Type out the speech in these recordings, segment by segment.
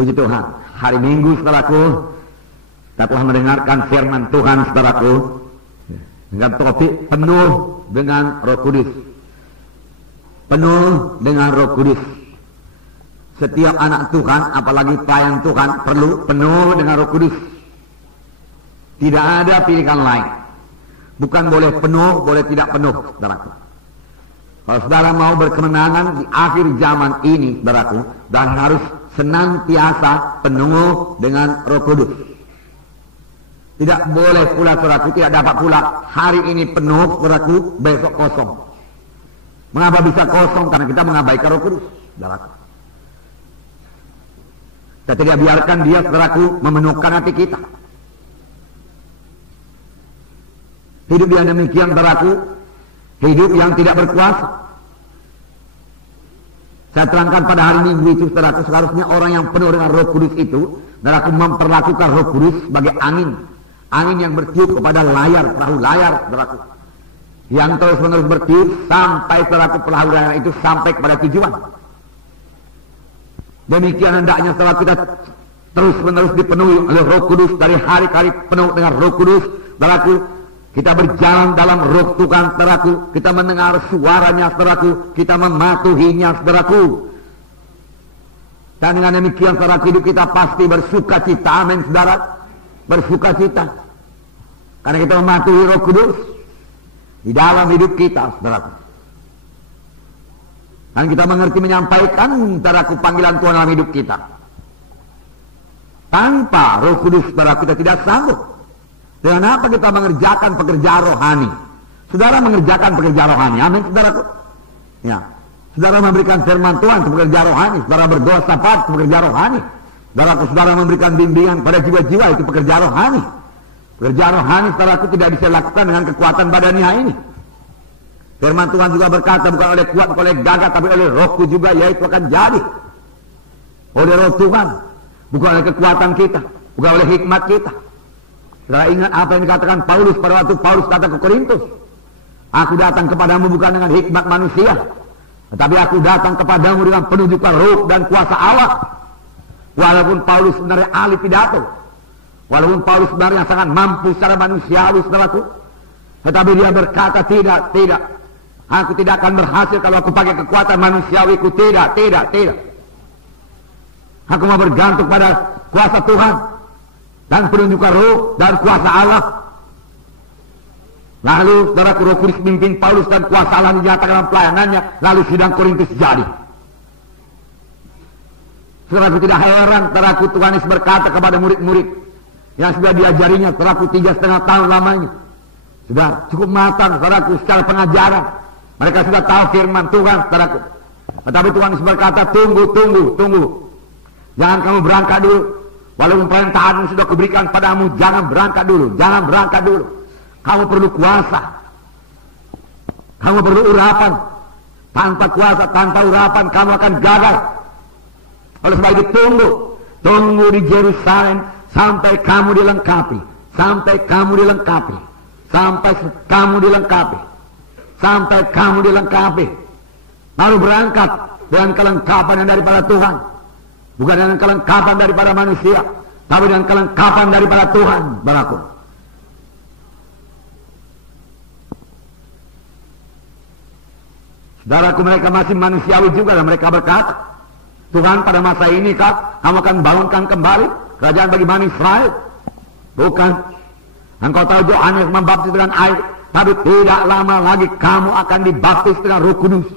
Puji Tuhan, hari Minggu saudaraku, kita telah mendengarkan firman Tuhan saudaraku, dengan topik penuh dengan Roh Kudus. Penuh dengan Roh Kudus. Setiap anak Tuhan, apalagi pelayan Tuhan, perlu penuh dengan Roh Kudus. Tidak ada pilihan lain. Bukan boleh penuh, boleh tidak penuh, saudaraku. Kalau saudara mau berkemenangan di akhir zaman ini, saudaraku, dan harus senantiasa penuh dengan Roh Kudus. Tidak boleh pula, saudaraku, tidak dapat pula hari ini penuh, saudaraku, besok kosong. Mengapa bisa kosong? Karena kita mengabaikan Roh Kudus, saudaraku. Kita tidak biarkan dia, saudaraku, memenuhkan hati kita. Hidup yang demikian, saudaraku, hidup yang tidak berkuasa. Saya terangkan pada hari Minggu itu, saudaraku, seharusnya orang yang penuh dengan Roh Kudus itu, saudaraku, memperlakukan Roh Kudus sebagai angin. Angin yang bertiup kepada layar, perahu layar, saudaraku. Yang terus-menerus bertiup sampai, saudaraku, perahu layar itu sampai kepada tujuan. Demikian hendaknya, saudaraku, kita terus-menerus dipenuhi oleh Roh Kudus, dari hari ke hari penuh dengan Roh Kudus, saudaraku. Kita berjalan dalam Roh Tuhan, saudaraku. Kita mendengar suaranya, saudaraku. Kita mematuhinya, saudaraku. Dan dengan demikian, saudaraku, hidup kita pasti bersuka cita. Amin, saudara. Bersuka cita. Karena kita mematuhi Roh Kudus di dalam hidup kita, saudaraku. Dan kita mengerti menyampaikan, saudaraku, panggilan Tuhan dalam hidup kita. Tanpa Roh Kudus, saudaraku, kita tidak sanggup. Dengan apa kita mengerjakan pekerjaan rohani? Saudara mengerjakan pekerjaan rohani. Amin, saudaraku. Ya. Saudara memberikan firman Tuhan untuk pekerjaan rohani. Saudara berdoa syafaat untuk pekerjaan rohani. Saudara memberikan bimbingan pada jiwa-jiwa, itu pekerjaan rohani. Pekerjaan rohani, saudaraku, tidak bisa dilakukan dengan kekuatan badaniah ini. Firman Tuhan juga berkata, bukan oleh kuat, bukan oleh gagah, tapi oleh Rohku juga, yaitu akan jadi. Oleh Roh Tuhan. Bukan oleh kekuatan kita. Bukan oleh hikmat kita. Saudara ingat apa yang dikatakan Paulus pada waktu Paulus kata ke Korintus. Aku datang kepadamu bukan dengan hikmat manusia, tetapi aku datang kepadamu dengan penunjukan Roh dan kuasa Allah. Walaupun Paulus sebenarnya ahli pidato, walaupun Paulus sebenarnya sangat mampu secara manusiawi, saudaraku, tetapi dia berkata, tidak. Aku tidak akan berhasil kalau aku pakai kekuatan manusiawiku. Tidak. Aku mau bergantung pada kuasa Tuhan dan penunjukan Roh dan kuasa Allah. Lalu, saudaraku, Roh Kudus pimpin Paulus dan kuasa Allah dinyatakan dalam pelayanannya. Lalu sidang Korintus jadi. Saudaraku, tidak heran, saudaraku, Tuhan Yesus berkata kepada murid-murid yang sudah diajarinya, saudaraku, 3,5 tahun lamanya. Sudah cukup matang, saudaraku, secara pengajaran. Mereka sudah tahu firman Tuhan, saudaraku. Tetapi Tuhan Yesus berkata, tunggu. Jangan kamu berangkat dulu. Walaupun perintahanmu sudah kuberikan padamu, jangan berangkat dulu. Kamu perlu kuasa. Kamu perlu urapan. Tanpa kuasa, tanpa urapan, kamu akan gagal. Oleh sebab itu tunggu di Yerusalem sampai kamu dilengkapi. Sampai kamu dilengkapi. Baru berangkat dengan kelengkapan yang daripada Tuhan. Bukan dengan kelengkapan daripada manusia, tapi dengan kelengkapan daripada Tuhan, saudaraku. Saudaraku, mereka masih manusiawi juga, dan mereka berkata, Tuhan, pada masa ini kamu akan bangunkan kembali kerajaan bagi Bani Israel. Bukan. Engkau tahu Yohanes membaptis dengan air, tapi tidak lama lagi kamu akan dibaptis dengan Roh Kudus.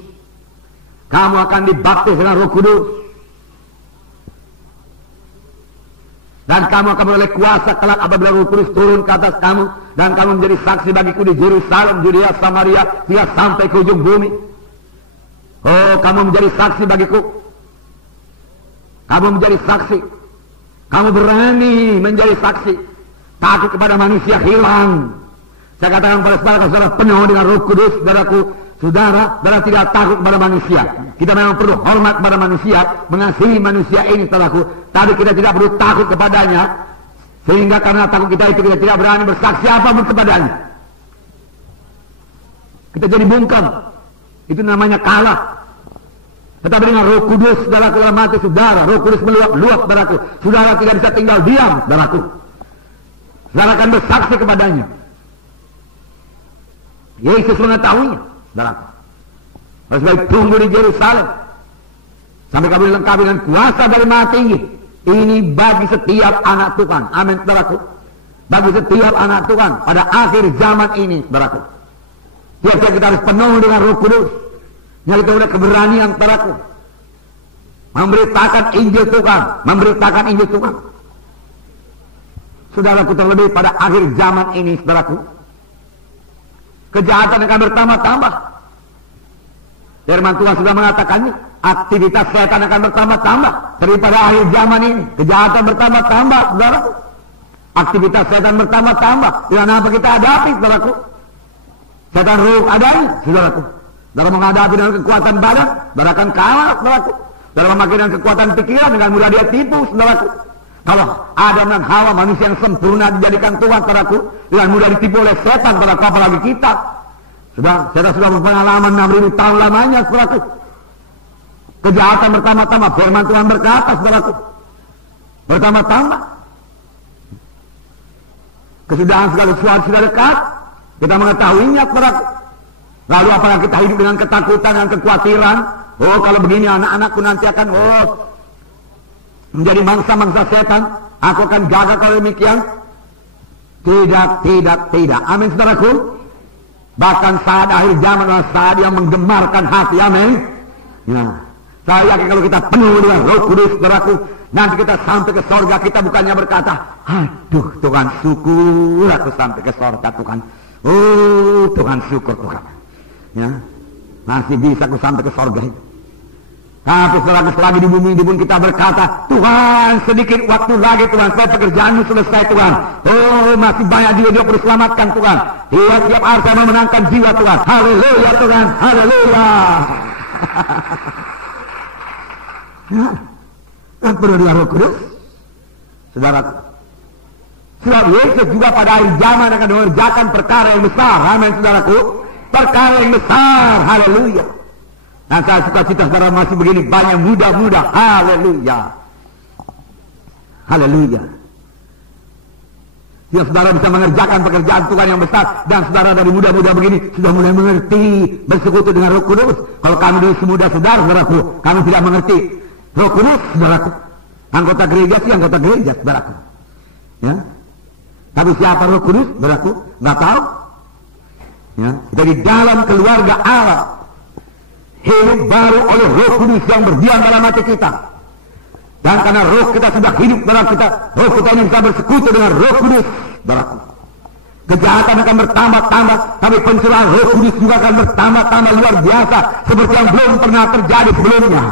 Dan kamu akan beroleh kuasa kelak apabila Roh Kudus turun ke atas kamu, dan kamu menjadi saksi bagiku di Yerusalem, Yudea, Samaria, hingga sampai ke ujung bumi. Oh, kamu menjadi saksi bagiku. Kamu menjadi saksi. Kamu berani menjadi saksi. Takut kepada manusia hilang. Saya katakan pada saudara penuh dengan Roh Kudus, saudaraku. Saudara tidak takut kepada manusia. Kita memang perlu hormat kepada manusia, mengasihi manusia ini, saudaraku. Tapi kita tidak perlu takut kepadanya, sehingga karena takut kita itu kita tidak berani bersaksi apapun kepadanya. Kita jadi bungkam. Itu namanya kalah. Tetapi dengan Roh Kudus, saudaraku, dalam hati saudara, Roh Kudus meluap-luap, saudaraku. Saudara tidak bisa tinggal diam, saudaraku. Saudara akan bersaksi kepadanya. Yesus mengetahuinya, saudaraku. Oleh sebab itu tunggu di Yerusalem sampai kamu dilengkapi dengan kuasa dari Maha Tinggi. Ini bagi setiap anak Tuhan. Amin, saudaraku. Bagi setiap anak Tuhan pada akhir zaman ini, saudaraku. Tiap-tiap kita harus penuh dengan Roh Kudus. Yang kita udah keberanian, saudaraku. Memberitakan Injil Tuhan. Memberitakan Injil Tuhan. Saudaraku, terlebih pada akhir zaman ini, saudaraku. Kejahatan akan bertambah-tambah. Firman Tuhan sudah mengatakannya. Aktivitas setan akan bertambah-tambah. Daripada akhir zaman ini. Kejahatan bertambah-tambah, saudaraku. Aktivitas setan bertambah-tambah. Dengan apa kita hadapi, saudaraku? Setan ruh adanya, saudaraku. Saudara menghadapi dengan kekuatan badan, saudara akan kalah, saudaraku. Saudara memakai dengan kekuatan pikiran, dengan mudah dia tipu, saudaraku. Kalau Adam dan Hawa, manusia yang sempurna dijadikan Tuhan, saudaraku, dengan mudah ditipu oleh setan, saudaraku, apalagi kita. Kita sudah berpengalaman 6.000 tahun lamanya, saudaraku. Kejahatan bertambah-tambah. Firman Tuhan berkata, saudaraku, bertambah-tambah. Kesudahan segala sesuatu sudah dekat. Kita mengetahuinya, saudaraku. Lalu apakah kita hidup dengan ketakutan dan kekhawatiran? Oh, kalau begini anak-anakku nanti akan menjadi mangsa-mangsa setan. Aku akan jaga kalau demikian. Tidak. Amin, saudaraku. Bahkan saat akhir zaman adalah saat yang menggemarkan hati. Amin. Ya. Saya yakin kalau kita penuh dengan Roh Kudus, saudaraku, nanti kita sampai ke sorga, kita bukannya berkata, aduh Tuhan, syukur aku sampai ke sorga, Tuhan. Oh Tuhan, syukur Tuhan. Ya, masih bisa aku sampai ke sorga itu. Tapi selagi di bumi ini pun kita berkata, Tuhan, sedikit waktu lagi Tuhan, saya pekerjaanmu selesai Tuhan. Oh, masih banyak jiwa-jiwa perlu selamatkan Tuhan. Tiap-tiap hari saya memenangkan jiwa Tuhan. Haleluya Tuhan, haleluya. Kan perlu dengan Roh Kudus, saudaraku. Sebab Yesus juga pada akhir zaman akan mengerjakan perkara yang besar. Amin, saudaraku. Perkara yang besar, haleluya. Dan saya suka cita saudara masih begini banyak muda-muda, haleluya, haleluya. Ya, saudara bisa mengerjakan pekerjaan Tuhan yang besar. Dan saudara dari muda-muda begini sudah mulai mengerti bersekutu dengan Roh Kudus. Kalau kami dulu semuda saudaraku, kami tidak mengerti Roh Kudus, saudaraku. Anggota gereja sih anggota gereja, saudaraku. Ya. Tapi siapa Roh Kudus, saudaraku? Nggak tahu. Ya. Kita di dalam keluarga Allah, hidup baru oleh Roh Kudus yang berdiam dalam hati kita. Dan karena roh kita sudah hidup dalam kita, roh kita ini bisa bersekutu dengan Roh Kudus, saudaraku. Kejahatan akan bertambah-tambah, tapi pencurahan Roh Kudus juga akan bertambah-tambah luar biasa, seperti yang belum pernah terjadi sebelumnya.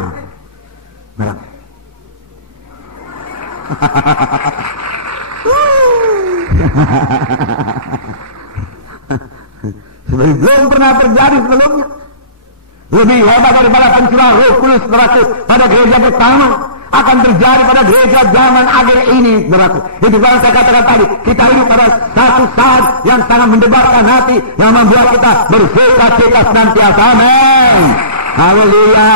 Seperti belum pernah terjadi sebelumnya. Lebih hebat daripada pencurahan Roh Kudus, saudaraku, pada gereja pertama akan terjadi pada gereja zaman akhir ini, saudaraku. Itu yang saya katakan tadi, kita hidup pada satu saat yang sangat mendebarkan hati, yang membuat kita bersuka-cita senantiasa. Amin. Haleluya.